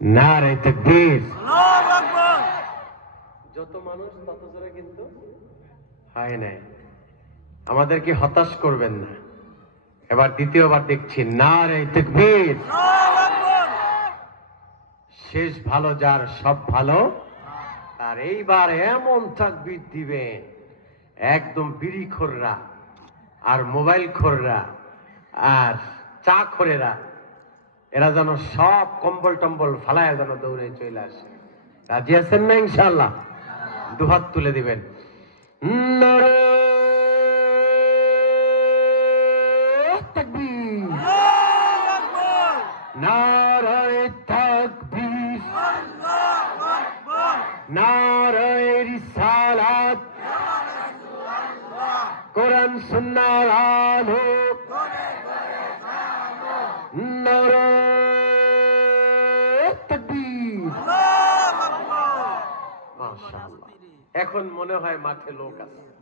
নারে তাকবীর। যত মানুষ তত জোরে কিন্তু হয় নাই। আমাদেরকে হতাশ করবেন না। এবার দ্বিতীয়বার দেখছি, নারে তাকবীর। শেষ ভালো যার, সব ভালো তার। এইবার এমন তাকবীর দিবেন, একদম বিড়ি খোররা আর মোবাইল খোররা আর চা খোরেরা এরা যেন সব কম্বল টম্বল ফালায় যেন দৌড়ে চলে আসে। রাজি আছেন না? ইনশাআল্লাহ দুহাত তুলে দিবেন। নারে তাকবীর, নারে তাকবীর, নারে রিসালাত, কোরআন সুন্নাহর আলো, নারে তাকবীর। মাশাআল্লাহ। এখন মনে হয় মাঠে লোক আছে।